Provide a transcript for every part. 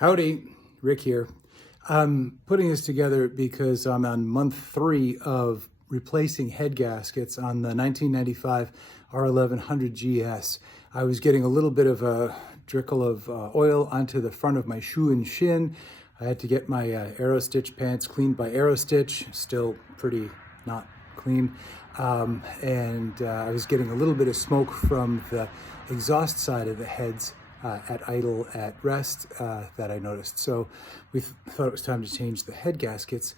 Howdy, Rick here. I'm putting this together because I'm on month 3 of replacing head gaskets on the 1995 R1100 GS. I was getting a little bit of a trickle of oil onto the front of my shoe and shin. I had to get my Aerostitch pants cleaned by Aerostitch, still pretty not clean. I was getting a little bit of smoke from the exhaust side of the heads at idle, at rest, that I noticed. So we thought it was time to change the head gaskets,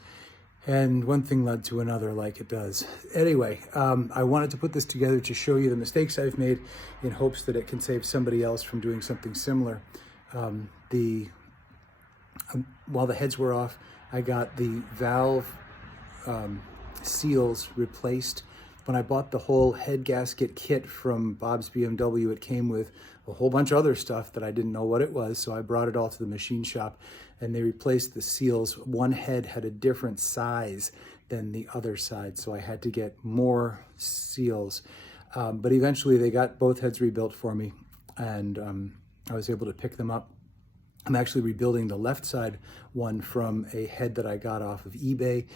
and one thing led to another, like it does. Anyway, I wanted to put this together to show you the mistakes I've made in hopes that it can save somebody else from doing something similar. While the heads were off, I got the valve seals replaced. When I bought the whole head gasket kit from Bob's BMW, it came with a whole bunch of other stuff that I didn't know what it was, so I brought it all to the machine shop and they replaced the seals. One head had a different size than the other side, so I had to get more seals. But eventually they got both heads rebuilt for me, and I was able to pick them up. I'm actually rebuilding the left side one from a head that I got off of eBay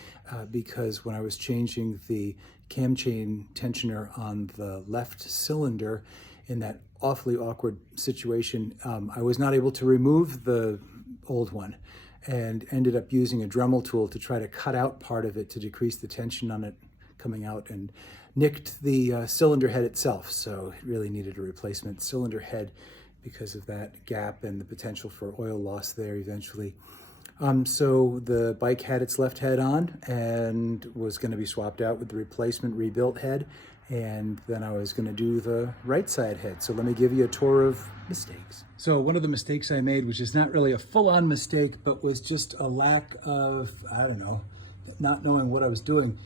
because when I was changing the cam chain tensioner on the left cylinder in that awfully awkward situation, I was not able to remove the old one and ended up using a Dremel tool to try to cut out part of it to decrease the tension on it coming out, and nicked the cylinder head itself. So it really needed a replacement cylinder head because of that gap and the potential for oil loss there eventually. So the bike had its left head on and was going to be swapped out with the replacement rebuilt head, and then I was going to do the right side head. So let me give you a tour of mistakes. So one of the mistakes I made, which is not really a full-on mistake, but was just a lack of, I don't know, not knowing what I was doing,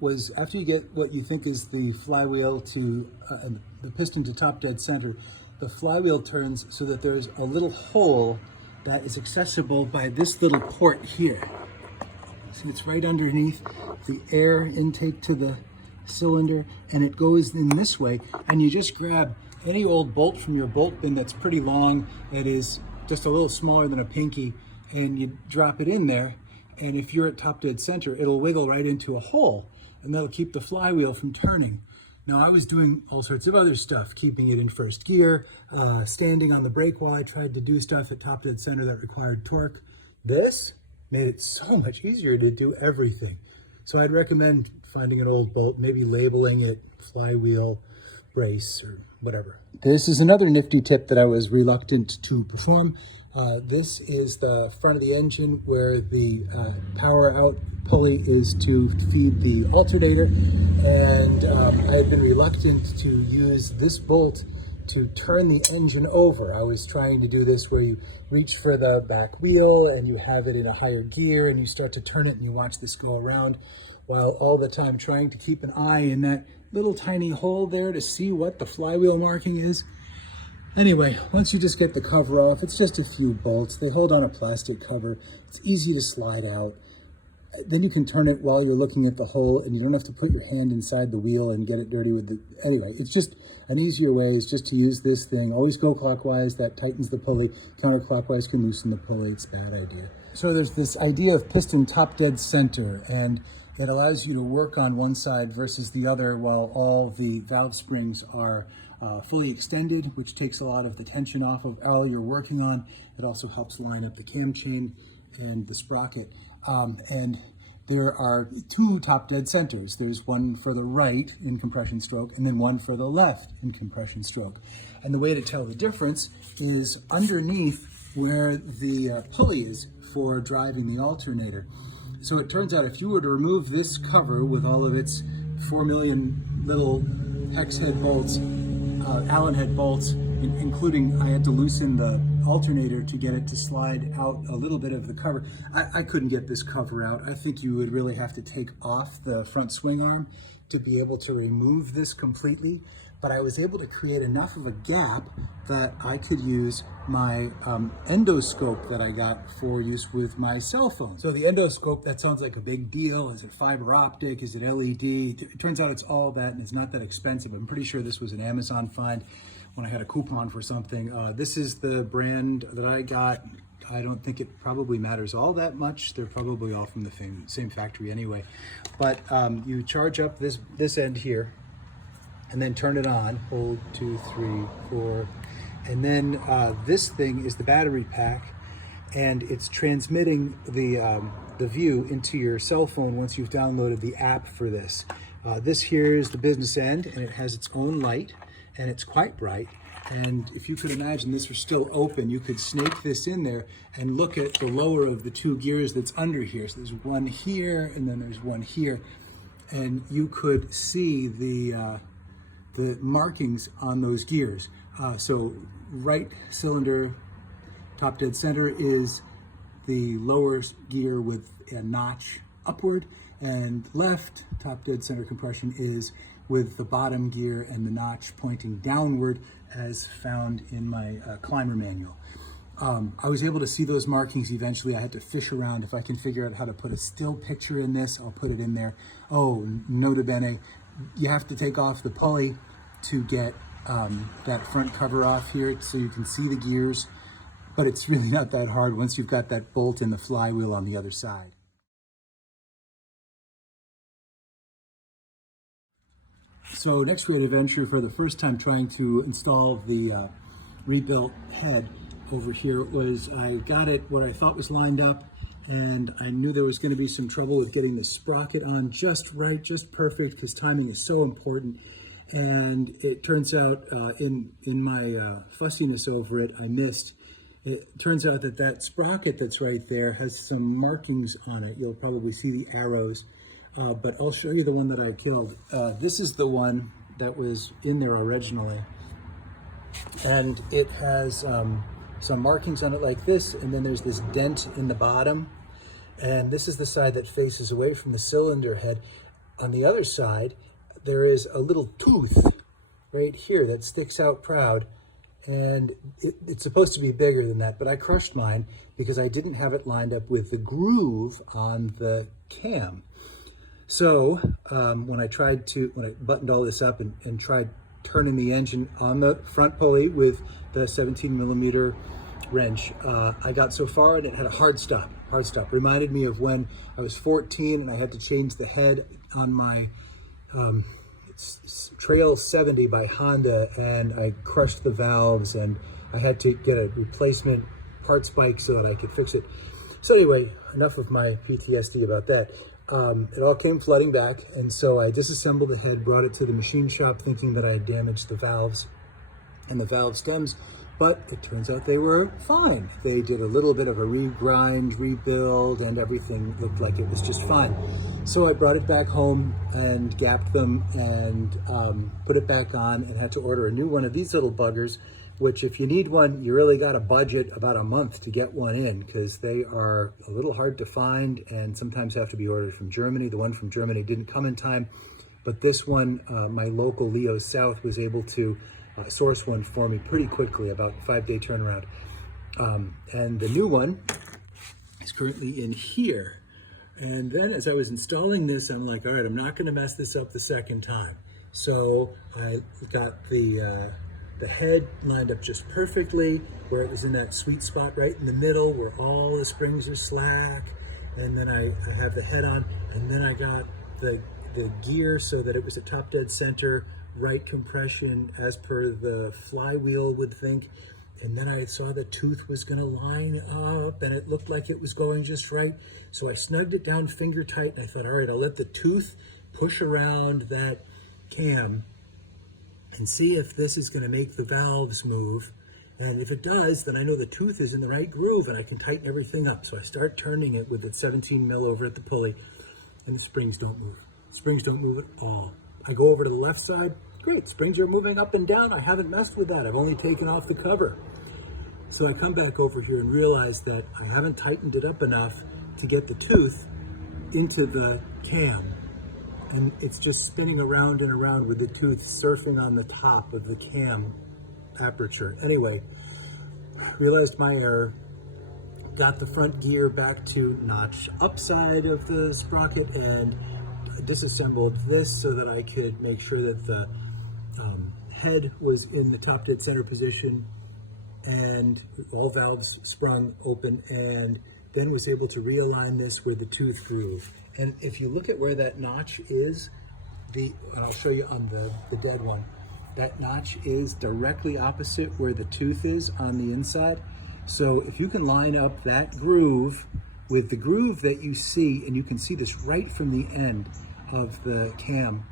was after you get what you think is the flywheel to the piston to top dead center, the flywheel turns so that there's a little hole that is accessible by this little port here. See, it's right underneath the air intake to the cylinder, and it goes in this way, and you just grab any old bolt from your bolt bin that's pretty long, that is just a little smaller than a pinky, and you drop it in there, and if you're at top dead center, it'll wiggle right into a hole, and that'll keep the flywheel from turning. Now, I was doing all sorts of other stuff, keeping it in first gear, standing on the brake while I tried to do stuff at top dead center that required torque. This made it so much easier to do everything. So I'd recommend finding an old bolt, maybe labeling it flywheel brace or whatever. This is another nifty tip that I was reluctant to perform. This is the front of the engine where the power out pulley is to feed the alternator, and I had been reluctant to use this bolt to turn the engine over. I was trying to do this where you reach for the back wheel and you have it in a higher gear and you start to turn it and you watch this go around, while all the time trying to keep an eye in that little tiny hole there to see what the flywheel marking is. Anyway, once you just get the cover off, it's just a few bolts. They hold on a plastic cover. It's easy to slide out. Then you can turn it while you're looking at the hole, and you don't have to put your hand inside the wheel and get it dirty with the... Anyway, it's just an easier way is just to use this thing. Always go clockwise. That tightens the pulley. Counterclockwise can loosen the pulley. It's a bad idea. So there's this idea of piston top dead center, and it allows you to work on one side versus the other while all the valve springs are fully extended, which takes a lot of the tension off of all you're working on. It also helps line up the cam chain and the sprocket. And there are 2 top dead centers. There's one for the right in compression stroke and then one for the left in compression stroke. And the way to tell the difference is underneath where the pulley is for driving the alternator. So it turns out if you were to remove this cover with all of its 4 million little hex head bolts, Allen head bolts, including I had to loosen the alternator to get it to slide out a little bit of the cover. I couldn't get this cover out. I think you would really have to take off the front swing arm to be able to remove this completely. But I was able to create enough of a gap that I could use my endoscope that I got for use with my cell phone. So the endoscope, that sounds like a big deal. Is it fiber optic? Is it LED? It turns out it's all that, and it's not that expensive. I'm pretty sure this was an Amazon find when I had a coupon for something. This is the brand that I got I don't think it probably matters all that much. They're probably all from the same factory anyway. But you charge up this end here, and then turn it on. Hold 2, 3, 4, and then this thing is the battery pack, and it's transmitting the view into your cell phone once you've downloaded the app for this. This here is the business end, and it has its own light, and it's quite bright. And if you could imagine this were still open, you could snake this in there and look at the lower of the 2 gears that's under here. So there's one here, and then there's one here, and you could see the markings on those gears. So right cylinder, top dead center, is the lower gear with a notch upward, and left, top dead center compression, is with the bottom gear and the notch pointing downward, as found in my climber manual. I was able to see those markings eventually. I had to fish around. If I can figure out how to put a still picture in this, I'll put it in there. Oh, nota bene, you have to take off the pulley to get that front cover off here so you can see the gears, but it's really not that hard once you've got that bolt in the flywheel on the other side. So next we had a venture for the first time trying to install the rebuilt head over here. Was I got it what I thought was lined up, and I knew there was going to be some trouble with getting the sprocket on just right, just perfect, because timing is so important. And it turns out in my fussiness over it, I missed. It turns out that that sprocket that's right there has some markings on it. You'll probably see the arrows. But I'll show you the one that I killed. This is the one that was in there originally. And it has some markings on it like this, and then there's this dent in the bottom. And this is the side that faces away from the cylinder head. On the other side, there is a little tooth right here that sticks out proud. And it's supposed to be bigger than that, but I crushed mine because I didn't have it lined up with the groove on the cam. So when I buttoned all this up and tried turning the engine on the front pulley with the 17mm wrench, I got so far and it had a hard stop. Reminded me of when I was 14 and I had to change the head on my Trail 70 by Honda, and I crushed the valves and I had to get a replacement parts bike so that I could fix it. So anyway, enough of my PTSD about that. It all came flooding back, and so I disassembled the head, brought it to the machine shop thinking that I had damaged the valves and the valve stems, but it turns out they were fine. They did a little bit of a regrind, rebuild, and everything looked like it was just fine. So I brought it back home and gapped them and put it back on, and had to order a new one of these little buggers, which if you need one, you really got to budget about a month to get one in, because they are a little hard to find and sometimes have to be ordered from Germany. The one from Germany didn't come in time, but this one, my local Leo South was able to source one for me pretty quickly, about a 5-day turnaround. And the new one is currently in here. And then as I was installing this, I'm like, all right, I'm not going to mess this up the second time. So I got the head lined up just perfectly, where it was in that sweet spot right in the middle where all the springs are slack. And then I have the head on, and then I got the gear so that it was a top dead center, right compression as per the flywheel would think. And then I saw the tooth was going to line up, and it looked like it was going just right. So I snugged it down finger tight, and I thought, all right, I'll let the tooth push around that cam and see if this is going to make the valves move. And if it does, then I know the tooth is in the right groove and I can tighten everything up. So I start turning it with the 17mm over at the pulley, and the springs don't move. Springs don't move at all. I go over to the left side. Great, springs are moving up and down. I haven't messed with that. I've only taken off the cover. So I come back over here and realize that I haven't tightened it up enough to get the tooth into the cam. And it's just spinning around and around with the tooth surfing on the top of the cam aperture. Anyway, realized my error, got the front gear back to notch upside of the sprocket, and disassembled this so that I could make sure that the head was in the top dead center position, and all valves sprung open, and then was able to realign this where the tooth groove. And if you look at where that notch is, and I'll show you on the dead one, that notch is directly opposite where the tooth is on the inside. So if you can line up that groove with the groove that you see, and you can see this right from the end of the cam,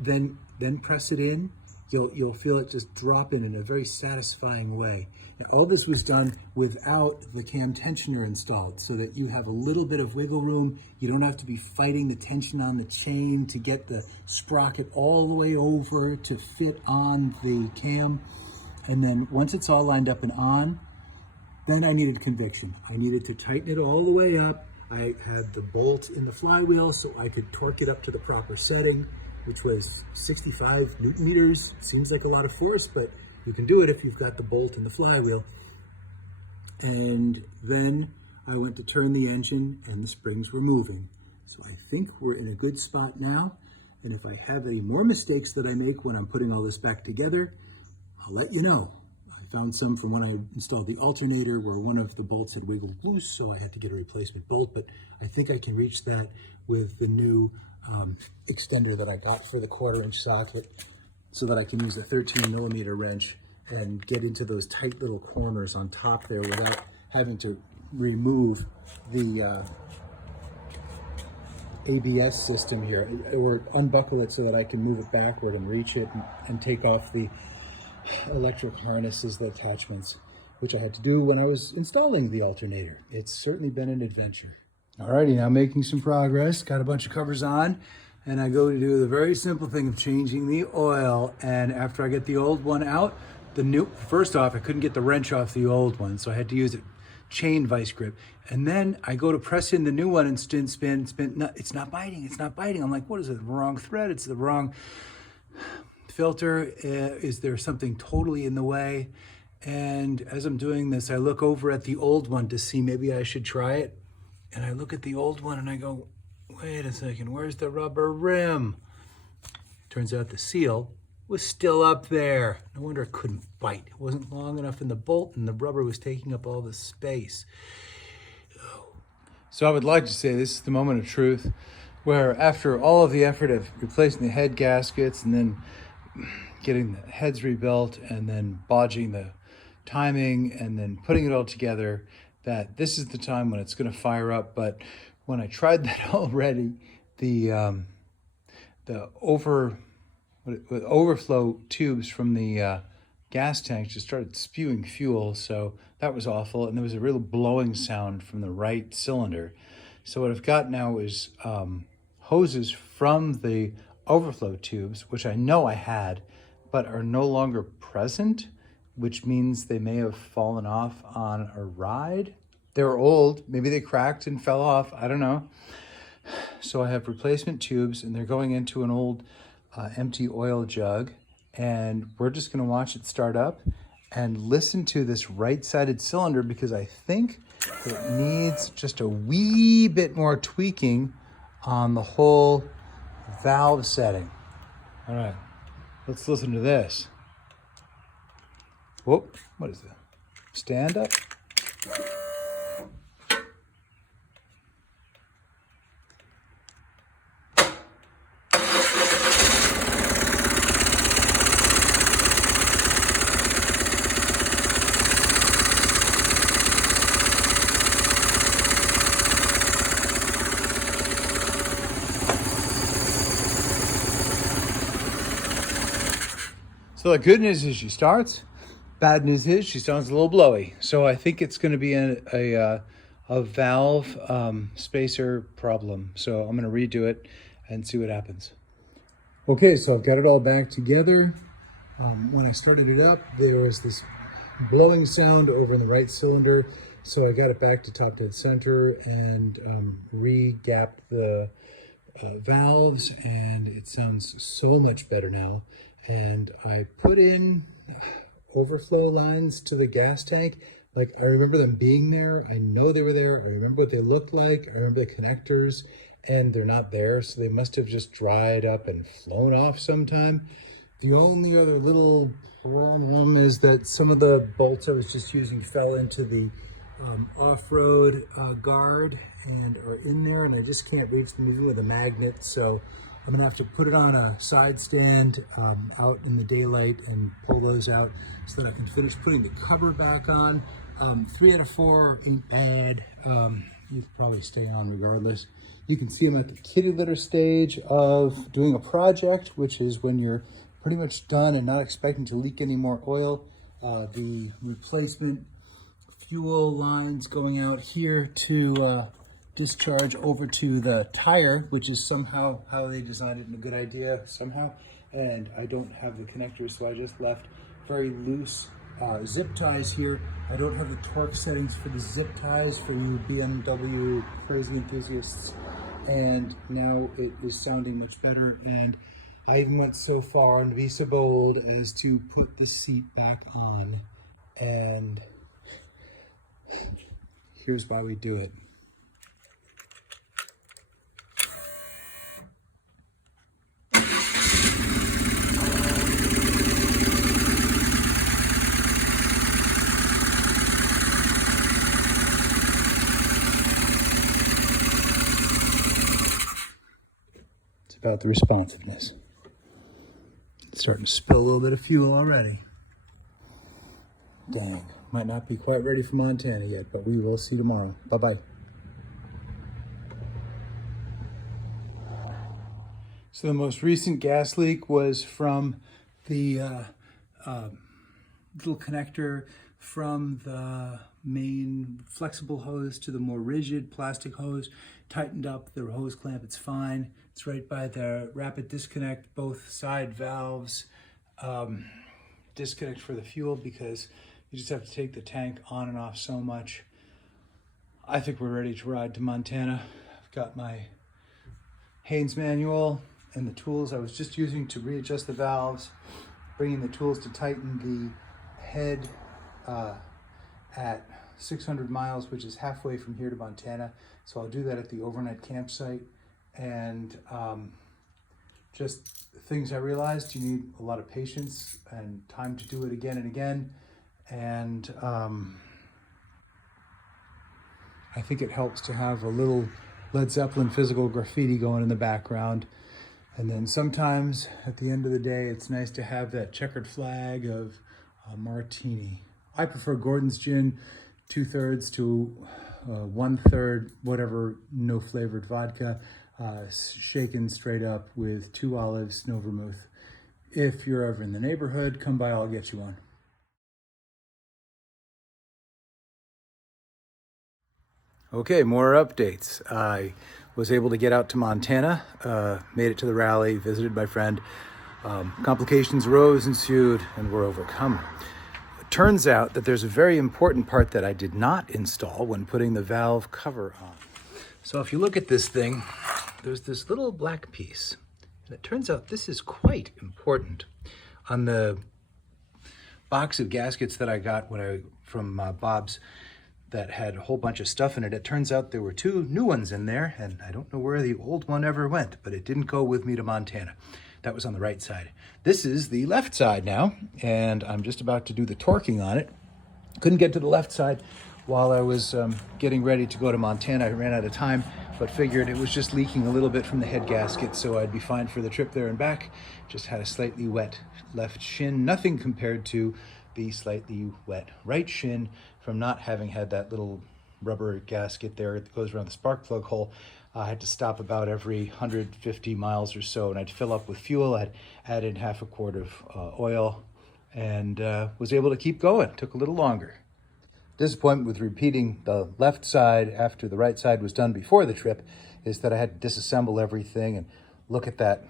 then press it in, you'll feel it just drop in a very satisfying way. Now, all this was done without the cam tensioner installed, so that you have a little bit of wiggle room. You don't have to be fighting the tension on the chain to get the sprocket all the way over to fit on the cam. And then once it's all lined up and on, then I needed conviction. I needed to tighten it all the way up. I had the bolt in the flywheel so I could torque it up to the proper setting, which was 65 Newton meters. Seems like a lot of force, but you can do it if you've got the bolt in the flywheel. And then I went to turn the engine and the springs were moving. So I think we're in a good spot now. And if I have any more mistakes that I make when I'm putting all this back together, I'll let you know. I found some from when I installed the alternator where one of the bolts had wiggled loose, so I had to get a replacement bolt, but I think I can reach that with the new extender that I got for the 1/4-inch socket, so that I can use a 13mm wrench and get into those tight little corners on top there without having to remove the ABS system here, or unbuckle it so that I can move it backward and reach it and take off the electric harnesses, the attachments, which I had to do when I was installing the alternator. It's certainly been an adventure. Alrighty, now making some progress. Got a bunch of covers on, and I go to do the very simple thing of changing the oil. And after I get the old one out, first off, I couldn't get the wrench off the old one, so I had to use a chain vice grip. And then I go to press in the new one and spin. No, it's not biting. I'm like, what is it, the wrong thread? It's the wrong filter. Is there something totally in the way? And as I'm doing this, I look over at the old one to see maybe I should try it. And I look at the old one and I go, wait a second, where's the rubber rim? Turns out the seal was still up there. No wonder it couldn't bite. It wasn't long enough in the bolt, and the rubber was taking up all the space. So I would like to say this is the moment of truth, where after all of the effort of replacing the head gaskets and then getting the heads rebuilt and then bodging the timing and then putting it all together, that this is the time when it's going to fire up. But when I tried that already, the overflow tubes from the gas tank just started spewing fuel, so that was awful. And there was a real blowing sound from the right cylinder. So what I've got now is hoses from the overflow tubes, which I know I had, but are no longer present, which means they may have fallen off on a ride. They were old, maybe they cracked and fell off, I don't know. So I have replacement tubes, and they're going into an old empty oil jug, and we're just gonna watch it start up and listen to this right-sided cylinder, because I think it needs just a wee bit more tweaking on the whole valve setting. All right, let's listen to this. Whoop, what is that? Stand up? So the good news is she starts. Bad news is she sounds a little blowy. So I think it's going to be a valve spacer problem. So I'm going to redo it and see what happens. Okay, so I've got it all back together. When I started it up, there was this blowing sound over in the right cylinder. So I got it back to top dead center and re-gapped the valves, and it sounds so much better now. And I put in overflow lines to the gas tank. Like, I remember them being there. I know they were there. I remember what they looked like. I remember the connectors, and they're not there. So they must have just dried up and flown off sometime. The only other little problem is that some of the bolts I was just using fell into the off-road guard and are in there, and I just can't reach them even with a magnet, so I'm gonna have to put it on a side stand out in the daylight and pull those out so that I can finish putting the cover back on. 3 out of 4 ain't bad. You could probably stay on regardless. You can see I'm at the kitty litter stage of doing a project, which is when you're pretty much done and not expecting to leak any more oil. The replacement fuel lines going out here to discharge over to the tire, which is somehow how they designed it, and a good idea somehow. And I don't have the connectors, so I just left very loose zip ties here. I don't have the torque settings for the zip ties for you BMW crazy enthusiasts, and now it is sounding much better. And I even went so far and to be so bold as to put the seat back on, and here's why we do it. It's about the responsiveness. It's starting to spill a little bit of fuel already. Dang, might not be quite ready for Montana yet, but we will see tomorrow. Bye-bye. So the most recent gas leak was from the little connector from the main flexible hose to the more rigid plastic hose. Tightened up the hose clamp, it's fine. It's right by the rapid disconnect, both side valves. Disconnect for the fuel because you just have to take the tank on and off so much. I think we're ready to ride to Montana. I've got my Haynes manual and the tools I was just using to readjust the valves, bringing the tools to tighten the head at 600 miles, which is halfway from here to Montana. So I'll do that at the overnight campsite. And just things I realized, you need a lot of patience and time to do it again and again. And I think it helps to have a little Led Zeppelin physical graffiti going in the background. And then sometimes at the end of the day, it's nice to have that checkered flag of a martini. I prefer Gordon's gin, 2/3 to 1/3, whatever, no flavored vodka, shaken straight up with 2 olives, no vermouth. If you're ever in the neighborhood, come by, I'll get you one. Okay, more updates. I was able to get out to Montana, made it to the rally, visited my friend. Complications arose, ensued, and were overcome. It turns out that there's a very important part that I did not install when putting the valve cover on. So if you look at this thing, there's this little black piece. And it turns out this is quite important. On the box of gaskets that I got from Bob's that had a whole bunch of stuff in it, it turns out there were 2 new ones in there, and I don't know where the old one ever went, but it didn't go with me to Montana. That was on the right side. This is the left side now, and I'm just about to do the torquing on it. Couldn't get to the left side while I was getting ready to go to Montana. I ran out of time, but figured it was just leaking a little bit from the head gasket, so I'd be fine for the trip there and back. Just had a slightly wet left shin, nothing compared to the slightly wet right shin from not having had that little rubber gasket there that goes around the spark plug hole. I had to stop about every 150 miles or so, and I'd fill up with fuel. I'd add in half a quart of oil, and was able to keep going. Took a little longer. Disappointment with repeating the left side after the right side was done before the trip is that I had to disassemble everything and look at that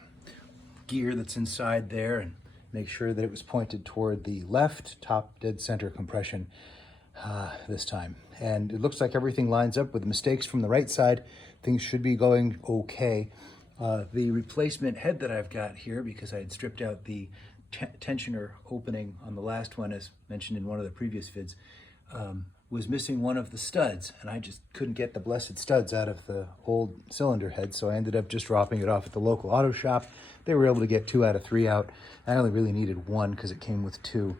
gear that's inside there and make sure that it was pointed toward the left top dead center compression this time. And it looks like everything lines up with the mistakes from the right side. Things should be going okay. The replacement head that I've got here, because I had stripped out the tensioner opening on the last one, as mentioned in one of the previous vids, was missing one of the studs, and I just couldn't get the blessed studs out of the old cylinder head, so I ended up just dropping it off at the local auto shop. They were able to get 2 out of 3 out. I only really needed 1 because it came with 2.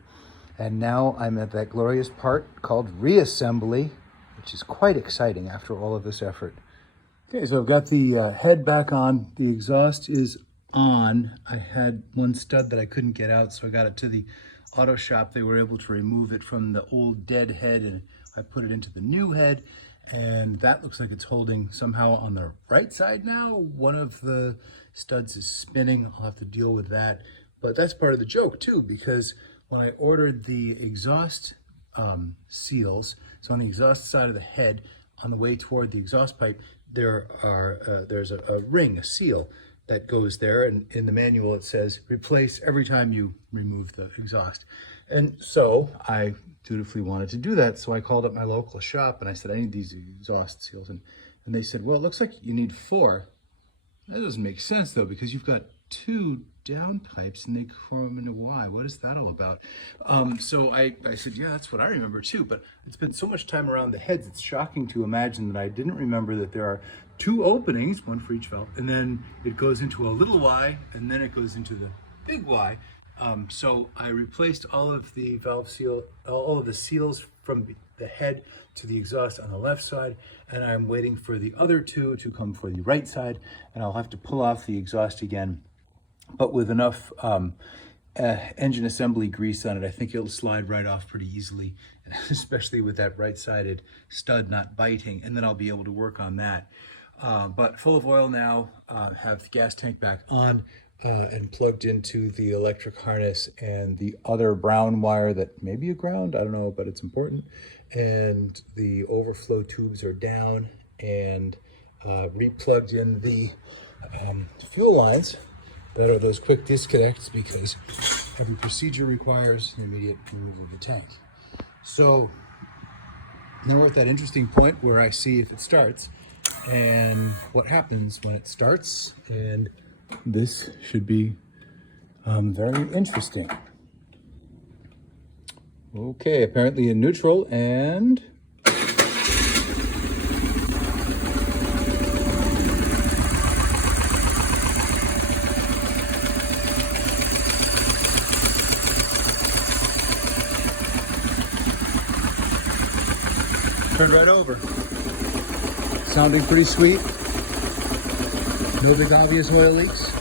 And now I'm at that glorious part called reassembly, which is quite exciting after all of this effort. Okay, so I've got the head back on. The exhaust is on. I had 1 stud that I couldn't get out, so I got it to the auto shop. They were able to remove it from the old dead head, and I put it into the new head, and that looks like it's holding somehow on the right side now. One of the studs is spinning. I'll have to deal with that, but that's part of the joke too, because when I ordered the exhaust seals, so on the exhaust side of the head, on the way toward the exhaust pipe, there's a ring, a seal that goes there, and in the manual it says replace every time you remove the exhaust. And so I dutifully wanted to do that, so I called up my local shop and I said, I need these exhaust seals, and they said, well, it looks like you need 4. That doesn't make sense though, because you've got 2 down pipes and they form into Y. What is that all about? So I said, yeah, that's what I remember too, but it's been so much time around the heads, it's shocking to imagine that I didn't remember that there are 2 openings, 1 for each valve, and then it goes into a little Y, and then it goes into the big Y. So I replaced all of the valve seal, all of the seals from the head to the exhaust on the left side, and I'm waiting for the other 2 to come for the right side, and I'll have to pull off the exhaust again, but with enough engine assembly grease on it, I think it'll slide right off pretty easily, especially with that right-sided stud not biting, and then I'll be able to work on that. But full of oil now, have the gas tank back on and plugged into the electric harness and the other brown wire that may be a ground, I don't know, but it's important. And the overflow tubes are down, and replugged in the fuel lines that are those quick disconnects, because every procedure requires an immediate removal of the tank. So now we're at that interesting point where I see if it starts and what happens when it starts, and this should be very interesting. Okay, apparently in neutral, and turned right over. Sounding pretty sweet. No big obvious oil leaks.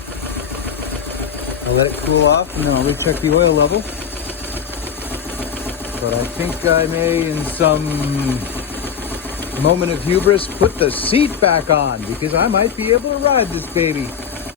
I'll let it cool off and then I'll recheck the oil level. But I think I may, in some moment of hubris, put the seat back on, because I might be able to ride this baby.